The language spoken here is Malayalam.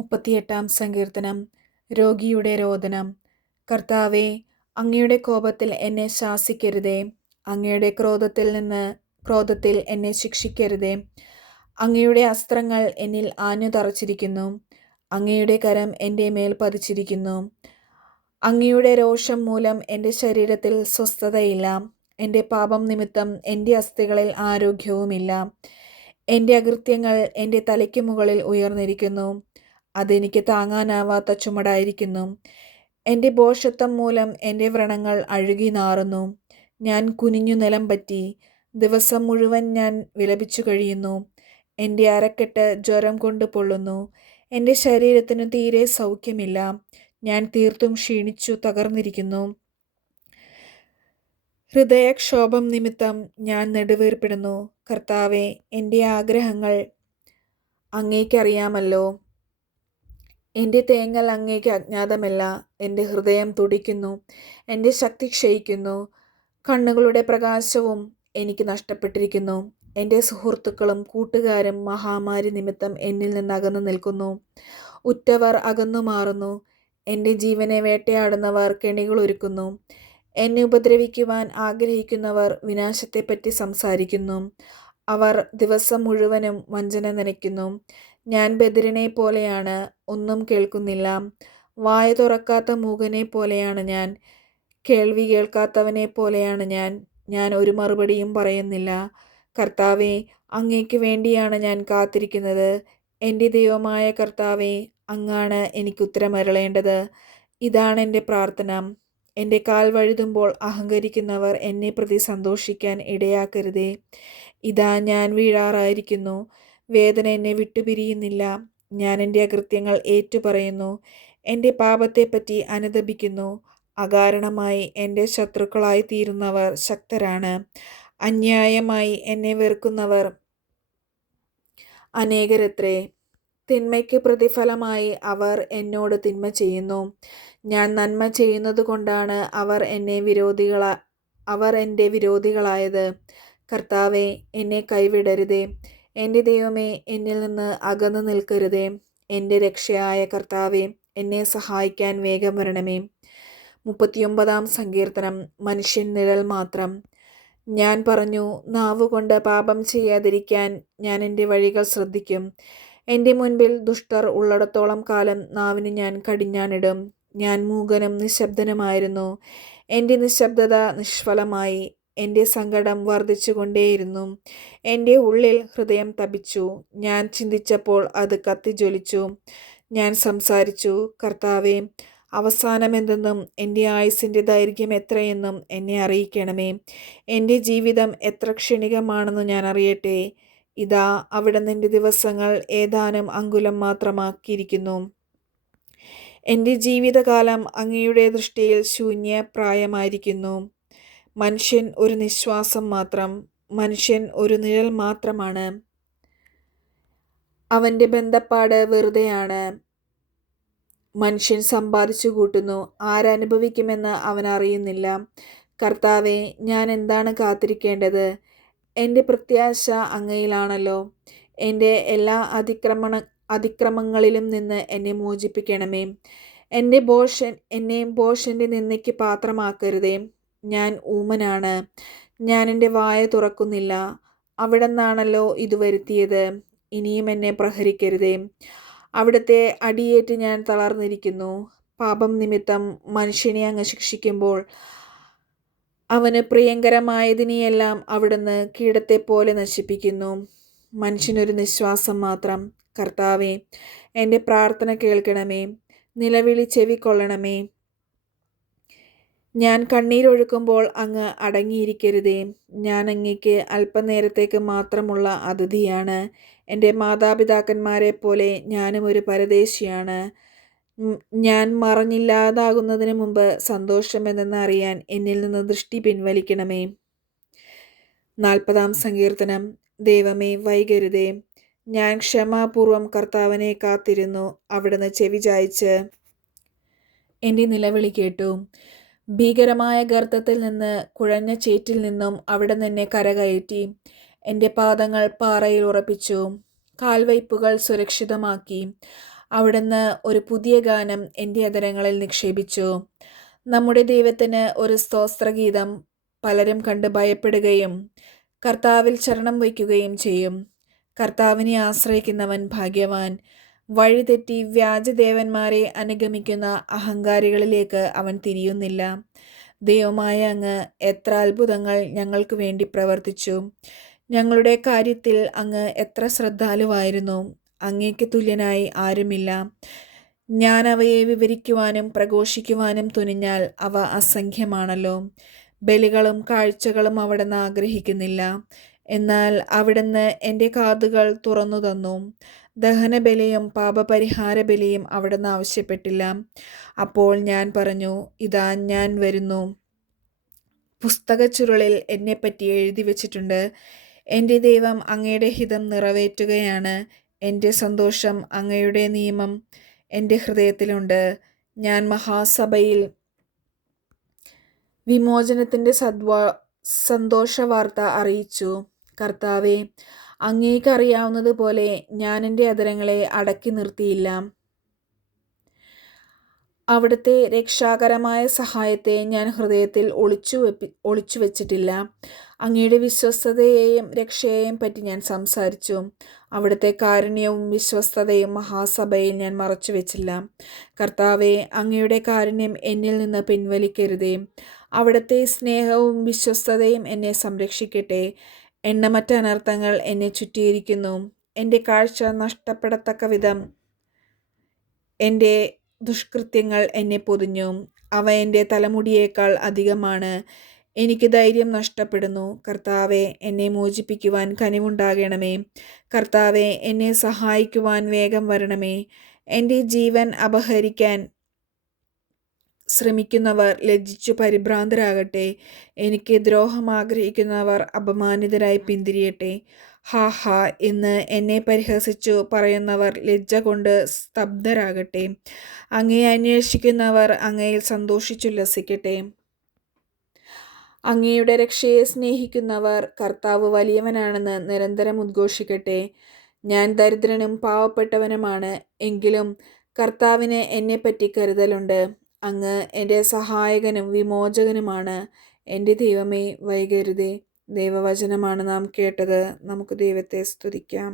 38 സങ്കീർത്തനം. രോഗിയുടെ രോദനം. കർത്താവേ, അങ്ങയുടെ കോപത്തിൽ എന്നെ ശാസിക്കരുതേ. അങ്ങയുടെ ക്രോധത്തിൽ എന്നെ ശിക്ഷിക്കരുതേ. അങ്ങയുടെ അസ്ത്രങ്ങൾ എന്നിൽ ആഞ്ഞു തറച്ചിരിക്കുന്നു. അങ്ങയുടെ കരം എൻ്റെ മേൽ പതിച്ചിരിക്കുന്നു. അങ്ങയുടെ രോഷം മൂലം എൻ്റെ ശരീരത്തിൽ സ്വസ്ഥതയില്ല. എൻ്റെ പാപം നിമിത്തം എൻ്റെ അസ്ഥികളിൽ ആരോഗ്യവുമില്ല. എൻ്റെ അകൃത്യങ്ങൾ എൻ്റെ തലയ്ക്ക് മുകളിൽ ഉയർന്നിരിക്കുന്നു. അതെനിക്ക് താങ്ങാനാവാത്ത ചുമടായിരിക്കുന്നു. എൻ്റെ ഭോഷത്വം മൂലം എൻ്റെ വ്രണങ്ങൾ അഴുകി നാറുന്നു. ഞാൻ കുനിഞ്ഞു നിലം പറ്റി. ദിവസം മുഴുവൻ ഞാൻ വിലപിച്ചു കഴിയുന്നു. എൻ്റെ അരക്കെട്ട് ജ്വരം കൊണ്ട് പൊള്ളുന്നു. എൻ്റെ ശരീരത്തിനു തീരെ സൗഖ്യമില്ല. ഞാൻ തീർത്തും ക്ഷീണിച്ചു തകർന്നിരിക്കുന്നു. ഹൃദയക്ഷോഭം നിമിത്തം ഞാൻ നെടുവീർപ്പിടുന്നു. കർത്താവേ, എൻ്റെ ആഗ്രഹങ്ങൾ അങ്ങേക്കറിയാമല്ലോ. എൻ്റെ തേങ്ങൽ അങ്ങേക്ക് അജ്ഞാതമല്ല. എൻ്റെ ഹൃദയം തുടിക്കുന്നു. എൻ്റെ ശക്തി ക്ഷയിക്കുന്നു. കണ്ണുകളുടെ പ്രകാശവും എനിക്ക് നഷ്ടപ്പെട്ടിരിക്കുന്നു. എൻ്റെ സുഹൃത്തുക്കളും കൂട്ടുകാരും മഹാമാരി നിമിത്തം എന്നിൽ നിന്ന് അകന്നു നിൽക്കുന്നു. ഉറ്റവർ അകന്നു മാറുന്നു. എൻ്റെ ജീവനെ വേട്ടയാടുന്നവർ കെണികൾ ഒരുക്കുന്നു. എന്നെ ഉപദ്രവിക്കുവാൻ ആഗ്രഹിക്കുന്നവർ വിനാശത്തെപ്പറ്റി സംസാരിക്കുന്നു. അവർ ദിവസം മുഴുവനും വഞ്ചന നനയ്ക്കുന്നു. ഞാൻ ബധിരനെ പോലെയാണ്, ഒന്നും കേൾക്കുന്നില്ല. വായ തുറക്കാത്ത മൂകനെ പോലെയാണ് ഞാൻ. കേൾവി കേൾക്കാത്തവനെ പോലെയാണ് ഞാൻ ഒരു മറുപടിയും പറയുന്നില്ല. കർത്താവേ, അങ്ങേക്ക് വേണ്ടിയാണ് ഞാൻ കാത്തിരിക്കുന്നത്. എൻ്റെ ദൈവമായ കർത്താവേ, അങ്ങാണ് എനിക്ക് ഉത്തരമരുളേണ്ടത്. ഇതാണ് എൻ്റെ പ്രാർത്ഥന. എൻ്റെ കാൽ വഴുതുമ്പോൾ അഹങ്കരിക്കുന്നവർ എന്നെ പ്രതി സന്തോഷിക്കാൻ ഇടയാക്കരുതേ. ഇതാ ഞാൻ വീഴാറായിരിക്കുന്നു. വേദന എന്നെ വിട്ടുപിരിയുന്നില്ല. ഞാൻ എൻ്റെ അകൃത്യങ്ങൾ ഏറ്റുപറയുന്നു. എൻ്റെ പാപത്തെപ്പറ്റി അനുതപിക്കുന്നു. അകാരണമായി എൻ്റെ ശത്രുക്കളായി തീരുന്നവർ ശക്തരാണ്. അന്യായമായി എന്നെ വെറുക്കുന്നവർ അനേകരത്രേ. തിന്മയ്ക്ക് പ്രതിഫലമായി അവർ എന്നോട് തിന്മ ചെയ്യുന്നു. ഞാൻ നന്മ ചെയ്യുന്നത് കൊണ്ടാണ് അവർ എൻ്റെ വിരോധികളായത്. കർത്താവേ, എന്നെ കൈവിടരുതേ. എൻ്റെ ദൈവമേ, എന്നിൽ നിന്ന് അകന്നു നിൽക്കരുതേ. എൻ്റെ രക്ഷയായ കർത്താവേ, എന്നെ സഹായിക്കാൻ വേഗം വരണമേ. 39 സങ്കീർത്തനം. മനുഷ്യൻ നിഴൽ മാത്രം. ഞാൻ പറഞ്ഞു, നാവുകൊണ്ട് പാപം ചെയ്യാതിരിക്കാൻ ഞാൻ എൻ്റെ വഴികൾ ശ്രദ്ധിക്കും. എൻ്റെ മുൻപിൽ ദുഷ്ടർ ഉള്ളിടത്തോളം കാലം നാവിന് ഞാൻ കടിഞ്ഞാണിടും. ഞാൻ മൂകനും നിശബ്ദനുമായിരുന്നു. എൻ്റെ നിശബ്ദത നിഷ്ഫലമായി. എൻ്റെ സങ്കടം വർദ്ധിച്ചുകൊണ്ടേയിരുന്നു. എൻ്റെ ഉള്ളിൽ ഹൃദയം തപിച്ചു. ഞാൻ ചിന്തിച്ചപ്പോൾ അത് കത്തിജ്വലിച്ചു. ഞാൻ സംസാരിച്ചു, കർത്താവേ, അവസാനമെന്തെന്നും എൻ്റെ ആയുസ്സിൻ്റെ ദൈർഘ്യം എത്രയെന്നും എന്നെ അറിയിക്കണമേ. എൻ്റെ ജീവിതം എത്ര ക്ഷണികമാണെന്ന് ഞാൻ അറിയട്ടെ. ഇതാ, അവിടുന്ന് എൻ്റെ ദിവസങ്ങൾ ഏതാനും അങ്കുലം മാത്രമാക്കിയിരിക്കുന്നു. എൻ്റെ ജീവിതകാലം അങ്ങയുടെ ദൃഷ്ടിയിൽ ശൂന്യപ്രായമായിരിക്കുന്നു. മനുഷ്യൻ ഒരു നിശ്വാസം മാത്രം. മനുഷ്യൻ ഒരു നിഴൽ മാത്രമാണ്. അവൻ്റെ ബന്ധപ്പാട് വെറുതെയാണ്. മനുഷ്യൻ സമ്പാദിച്ചു കൂട്ടുന്നു. ആരനുഭവിക്കുമെന്ന് അവൻ അറിയുന്നില്ല. കർത്താവേ, ഞാൻ എന്താണ് കാത്തിരിക്കേണ്ടത്? എൻ്റെ പ്രത്യാശ അങ്ങയിലാണല്ലോ. എൻ്റെ എല്ലാ അതിക്രമങ്ങളിലും നിന്ന് എന്നെ മോചിപ്പിക്കണമേ. എന്നെ ഭോഷൻ്റെ നിന്ദയ്ക്ക് പാത്രമാക്കരുതേ. ഞാൻ ഊമനാണ്. ഞാൻ എൻ്റെ വായ തുറക്കുന്നില്ല. അവിടുന്നാണല്ലോ ഇത് വരുത്തിയത്. ഇനിയും എന്നെ പ്രഹരിക്കരുതേ. അവിടുത്തെ അടിയേറ്റ് ഞാൻ തളർന്നിരിക്കുന്നു. പാപം നിമിത്തം മനുഷ്യനെ അങ്ങ് ശിക്ഷിക്കുമ്പോൾ അവന് പ്രിയങ്കരമായതിനെയെല്ലാം അവിടുന്ന് കീടത്തെപ്പോലെ നശിപ്പിക്കുന്നു. മനുഷ്യനൊരു നിശ്വാസം മാത്രം. കർത്താവേ, എൻ്റെ പ്രാർത്ഥന കേൾക്കണമേ. നിലവിളി ചെവിക്കൊള്ളണമേ. ഞാൻ കണ്ണീരൊഴുക്കുമ്പോൾ അങ്ങ് അടങ്ങിയിരിക്കരുതേ. ഞാൻ അങ്ങേക്ക് അല്പനേരത്തേക്ക് മാത്രമുള്ള അതിഥിയാണ്. എൻ്റെ മാതാപിതാക്കന്മാരെ പോലെ ഞാനും ഒരു പരദേശിയാണ്. ഞാൻ മറഞ്ഞില്ലാതാകുന്നതിന് മുമ്പ് സന്തോഷമെന്തെന്ന് അറിയാൻ എന്നിൽ നിന്ന് ദൃഷ്ടി പിൻവലിക്കണമേ. 40 സങ്കീർത്തനം. ദൈവമേ, വൈകരുതേ. ഞാൻ ക്ഷമാപൂർവം കർത്താവിനെ കാത്തിരുന്നു. അവിടുന്ന് ചെവി ചായ്ച്ച് എൻ്റെ നിലവിളി കേട്ടു. ഭീകരമായ ഗർത്തത്തിൽ നിന്ന്, കുഴഞ്ഞ ചേറ്റിൽ നിന്നും അവിടുന്ന് എന്നെ കരകയറ്റി. എൻ്റെ പാദങ്ങൾ പാറയിൽ ഉറപ്പിച്ചു. കാൽവയ്പ്പുകൾ സുരക്ഷിതമാക്കി. അവിടുന്ന് ഒരു പുതിയ ഗാനം എൻ്റെ അധരങ്ങളിൽ നിക്ഷേപിച്ചു. നമ്മുടെ ദൈവത്തിന് ഒരു സ്തോത്രഗീതം പലരും കണ്ട് ഭയപ്പെടുകയും കർത്താവിൽ ശരണം വയ്ക്കുകയും ചെയ്യും. കർത്താവിനെ ആശ്രയിക്കുന്നവൻ ഭാഗ്യവാൻ. വഴിതെറ്റി വ്യാജദേവന്മാരെ അനുഗമിക്കുന്ന അഹങ്കാരികളിലേക്ക് അവൻ തിരിയുന്നില്ല. ദൈവമായ അങ്ങ് എത്ര അത്ഭുതങ്ങൾ ഞങ്ങൾക്ക് വേണ്ടി പ്രവർത്തിച്ചു. ഞങ്ങളുടെ കാര്യത്തിൽ അങ്ങ് എത്ര ശ്രദ്ധാലുവായിരുന്നു. അങ്ങേക്ക് തുല്യനായി ആരുമില്ല. ഞാൻ അവയെ വിവരിക്കുവാനും പ്രഘോഷിക്കുവാനും തുനിഞ്ഞാൽ അവ അസംഖ്യമാണല്ലോ. ബലികളും കാഴ്ചകളും അവിടുന്ന് ആഗ്രഹിക്കുന്നില്ല. എന്നാൽ അവിടുന്ന് എൻ്റെ കാതുകൾ തുറന്നു തന്നു. ദഹനബലിയും പാപപരിഹാര ബലിയും അവിടുന്ന് ആവശ്യപ്പെട്ടില്ല. അപ്പോൾ ഞാൻ പറഞ്ഞു, ഇതാ ഞാൻ വരുന്നു. പുസ്തകച്ചുരുളിൽ എന്നെപ്പറ്റി എഴുതി വച്ചിട്ടുണ്ട്. എൻ്റെ ദൈവം അങ്ങയുടെ ഹിതം നിറവേറ്റുകയാണ്. എൻ്റെ സന്തോഷം അങ്ങയുടെ നിയമം എൻ്റെ ഹൃദയത്തിലുണ്ട്. ഞാൻ മഹാസഭയിൽ വിമോചനത്തിൻ്റെ സന്തോഷവാർത്ത അറിയിച്ചു. കർത്താവേ, അങ്ങേക്ക് അറിയാവുന്നതുപോലെ ഞാൻ എൻ്റെ അധരങ്ങളെ അടക്കി നിർത്തിയില്ല. അവിടുത്തെ രക്ഷാകരമായ സഹായത്തെ ഞാൻ ഹൃദയത്തിൽ ഒളിച്ചു വച്ചിട്ടില്ല. അങ്ങയുടെ വിശ്വസ്തതയെയും രക്ഷയെയും പറ്റി ഞാൻ സംസാരിച്ചു. അവിടുത്തെ കാരുണ്യവും വിശ്വസ്തതയും മഹാസഭയിൽ ഞാൻ മറച്ചു വെച്ചില്ല. കർത്താവെ, അങ്ങയുടെ കാരുണ്യം എന്നിൽ നിന്ന് പിൻവലിക്കരുതേ. അവിടുത്തെ സ്നേഹവും വിശ്വസ്തതയും എന്നെ സംരക്ഷിക്കട്ടെ. എണ്ണമറ്റ അനർത്ഥങ്ങൾ എന്നെ ചുറ്റിയിരിക്കുന്നു. എൻ്റെ കാഴ്ച നഷ്ടപ്പെടത്തക്ക വിധം എൻ്റെ ദുഷ്കൃത്യങ്ങൾ എന്നെ പൊതിഞ്ഞു. അവ എൻ്റെ തലമുടിയേക്കാൾ അധികമാണ്. എനിക്ക് ധൈര്യം നഷ്ടപ്പെടുന്നു. കർത്താവെ, എന്നെ മോചിപ്പിക്കുവാൻ കനിവുണ്ടാകണമേ. കർത്താവെ, എന്നെ സഹായിക്കുവാൻ വേഗം വരണമേ. എൻ്റെ ജീവൻ അപഹരിക്കാൻ ശ്രമിക്കുന്നവർ ലജ്ജിച്ചു പരിഭ്രാന്തരാകട്ടെ. എനിക്ക് ദ്രോഹം ആഗ്രഹിക്കുന്നവർ അപമാനിതരായി പിന്തിരിയട്ടെ. ഹാ ഹാ എന്ന് എന്നെ പരിഹസിച്ചു പറയുന്നവർ ലജ്ജ കൊണ്ട് സ്തബ്ധരാകട്ടെ. അങ്ങയെ അന്വേഷിക്കുന്നവർ അങ്ങയിൽ സന്തോഷിച്ചുല്ലസിക്കട്ടെ. അങ്ങയുടെ രക്ഷയെ സ്നേഹിക്കുന്നവർ കർത്താവ് വലിയവനാണെന്ന് നിരന്തരം ഉദ്ഘോഷിക്കട്ടെ. ഞാൻ ദരിദ്രനും പാവപ്പെട്ടവനുമാണ്, എങ്കിലും കർത്താവിന് എന്നെപ്പറ്റി കരുതലുണ്ട്. അങ്ങ് എൻ്റെ സഹായകനും വിമോചകനുമാണ്. എൻ്റെ ദൈവമേ, വൈകരുതേ. ദൈവവചനമാണ് നാം കേട്ടത്. നമുക്ക് ദൈവത്തെ സ്തുതിക്കാം.